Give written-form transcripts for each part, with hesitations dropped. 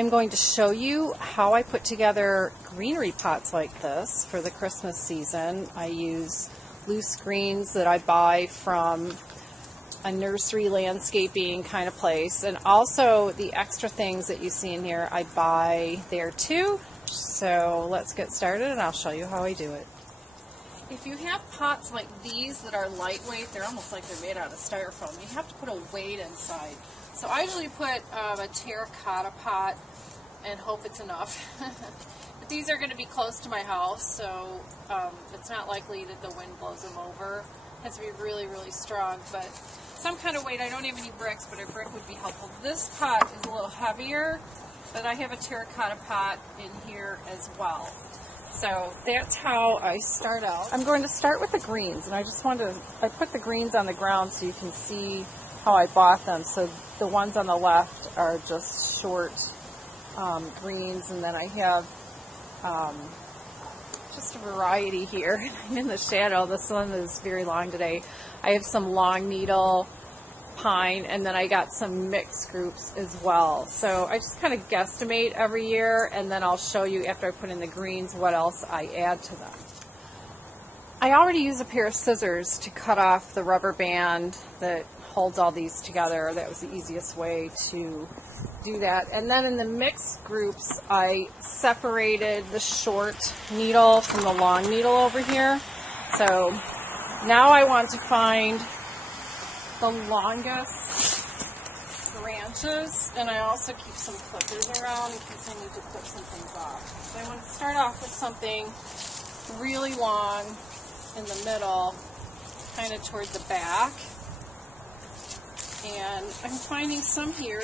I'm going to show you how I put together greenery pots like this for the Christmas season. I use loose greens that I buy from a nursery landscaping kind of place, and also the extra things that you see in here I buy there too. So let's get started and I'll show you how I do it. If you have pots like these that are lightweight, they're almost like they're made out of styrofoam, you have to put a weight inside. So I usually put a terracotta pot and hope it's enough. But these are going to be close to my house, so it's not likely that the wind blows them over. It has to be really, really strong, but some kind of weight. I don't have any bricks, but a brick would be helpful. This pot is a little heavier, but I have a terracotta pot in here as well. So that's how I start out. I'm going to start with the greens, and I put the greens on the ground so you can see how I bought them. So the ones on the left are just short greens, and then I have just a variety here. I'm in the shadow. The sun is very long today. I have some long needle pine, and then I got some mixed groups as well. So I just kind of guesstimate every year, and then I'll show you after I put in the greens what else I add to them. I already use a pair of scissors to cut off the rubber band that holds all these together. That was the easiest way to do that. And then in the mixed groups, I separated the short needle from the long needle over here. So now I want to find the longest branches, and I also keep some clippers around in case I need to clip some things off. So I want to start off with something really long in the middle, kind of toward the back. And I'm finding some here.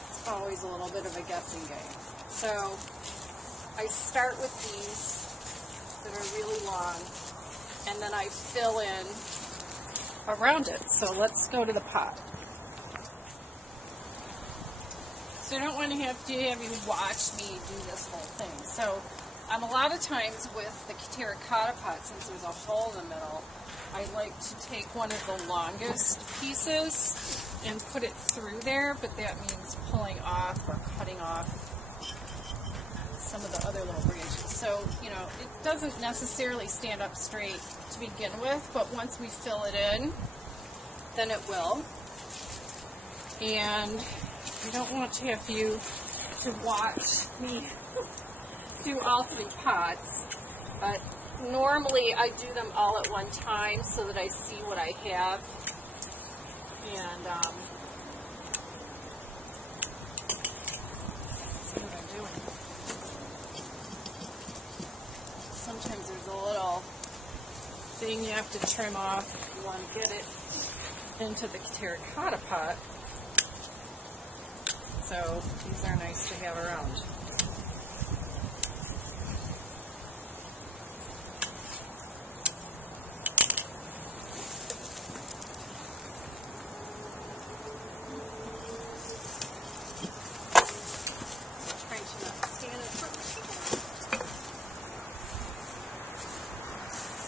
It's always a little bit of a guessing game. So I start with these that are really long, and then I fill in around it. So let's go to the pot. So I don't want to have you watch me do this whole thing. So a lot of times with the terracotta pot, since there's a hole in the middle, I like to take one of the longest pieces and put it through there, but that means pulling off or cutting off some of the other little branches. So, you know, it doesn't necessarily stand up straight to begin with, but once we fill it in, then it will. And I don't want to have you to watch me do all three pots, but normally I do them all at one time so that I see what I have. And that's what I'm doing. Sometimes there's a little thing you have to trim off if you want to get it into the terracotta pot. So these are nice to have around.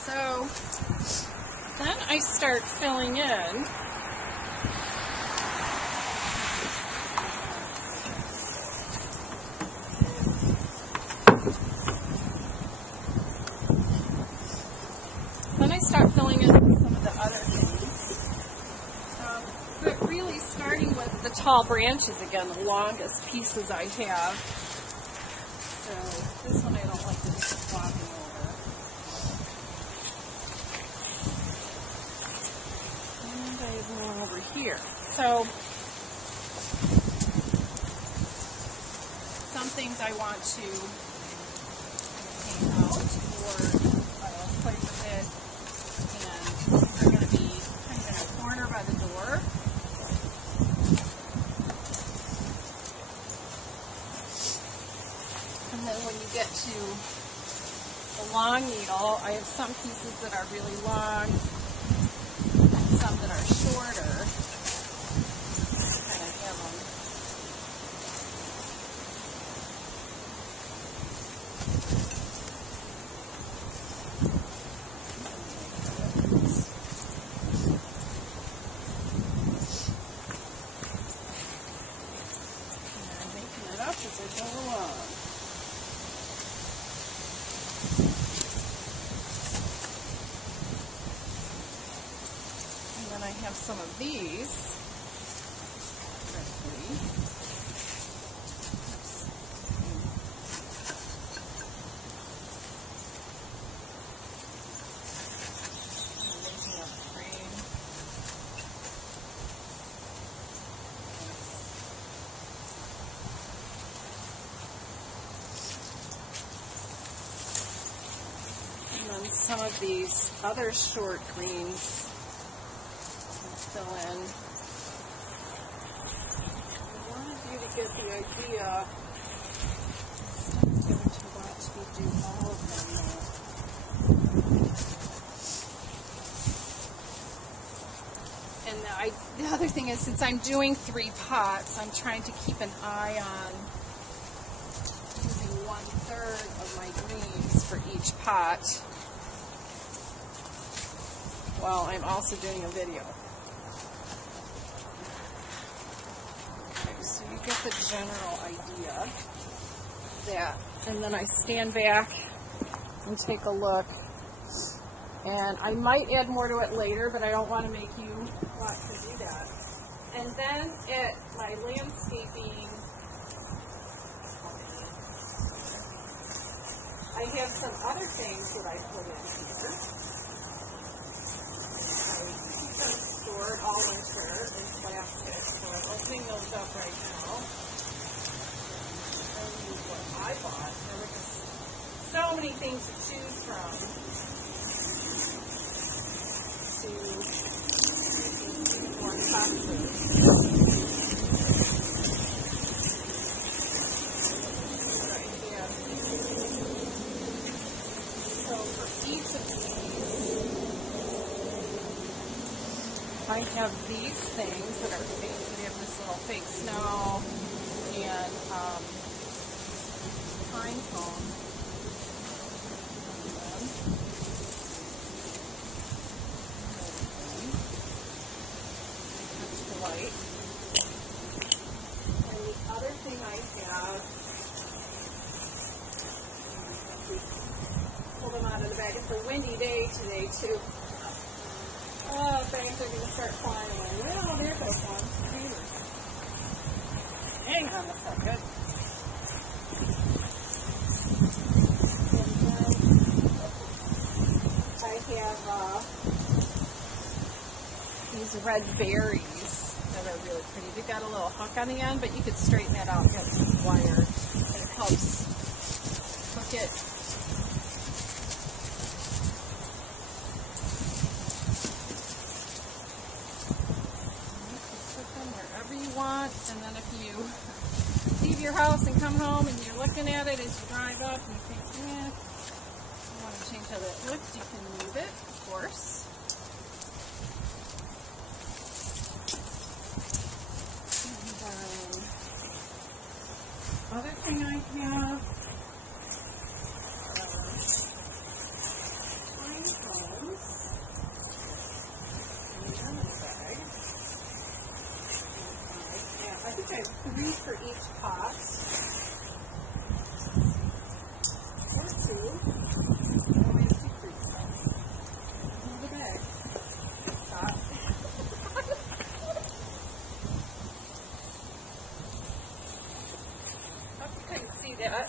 So then I start filling in. Some of the other things. But really starting with the tall branches again, the longest pieces I have. So this one I don't like to keep walking over. And I have one over here. So some things I want to hang out or place a bit, and they're going to be kind of in a corner by the door. And then when you get to the long needle, I have some pieces that are really long and some that are shorter. Kind of have them. some of these. And then some of these other short greens I'll fill in. I wanted you to get the idea. Instead of going to watch me do all of them now. And the other thing is, since I'm doing 3 pots, I'm trying to keep an eye on using 1/3 of my greens for each pot, while I'm also doing a video. Okay, so you get the general idea of that. And then I stand back and take a look. And I might add more to it later, but I don't want to make you want to do that. And then at my landscaping, I have some other things that I put in here. I keep them stored all winter in plastic, so I'm opening those up right now. I'll show you what I bought. There were just so many things to choose from to make things even more popular. I have these things that are fake. We have this little fake snow and pine cone. That's the light. And the other thing I have, pull them out of the bag. It's a windy day today too. Oh, things are going to start flying away. Well, there goes one. Hang on a second. And then I have these red berries that are really pretty. They've got a little hook on the end, but you could straighten that out and get some wire. And it helps hook it. And then if you leave your house and come home and you're looking at it as you drive up and you think, I want to change how that looks, you can move it, of course. And other thing I have pine cones. I think I have 3 for each pot. Or 2. Oh, we have 2 fruits. Move the bag. Stop. I hope you couldn't see that.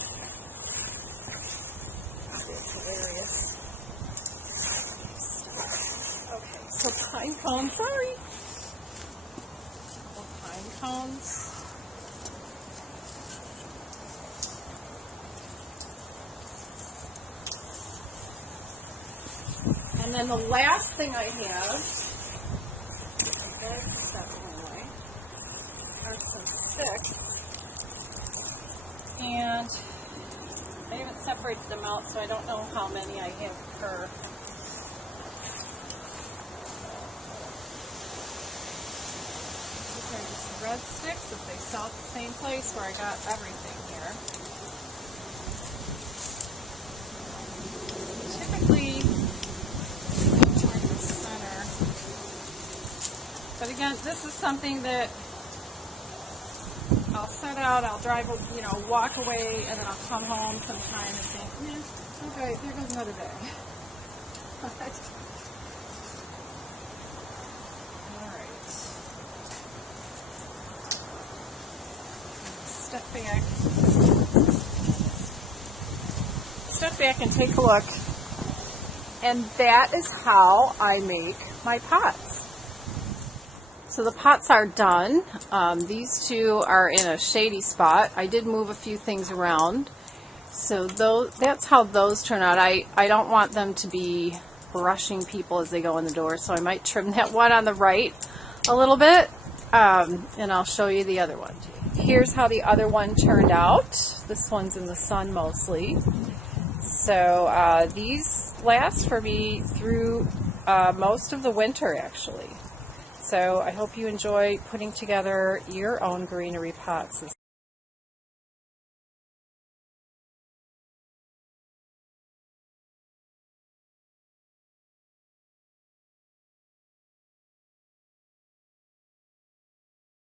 It's hilarious. Okay, so pine cone, sorry. Cones. And then the last thing I have are some sticks. And I haven't separated them out, so I don't know how many I have per. These are just red sticks that they sell at the same place where I got everything here. Typically, toward the center. But again, this is something that I'll set out, I'll drive, walk away, and then I'll come home sometime and think, okay, there goes another day. Alright. step back and take a look. And that is how I make my pots. So the pots are done. These two are in a shady spot. I did move a few things around. So that's how those turn out. I don't want them to be brushing people as they go in the door, so I might trim that one on the right a little bit, and I'll show you the other one. Here's how the other one turned out. This one's in the sun mostly. So these last for me through most of the winter, actually. So I hope you enjoy putting together your own greenery pots.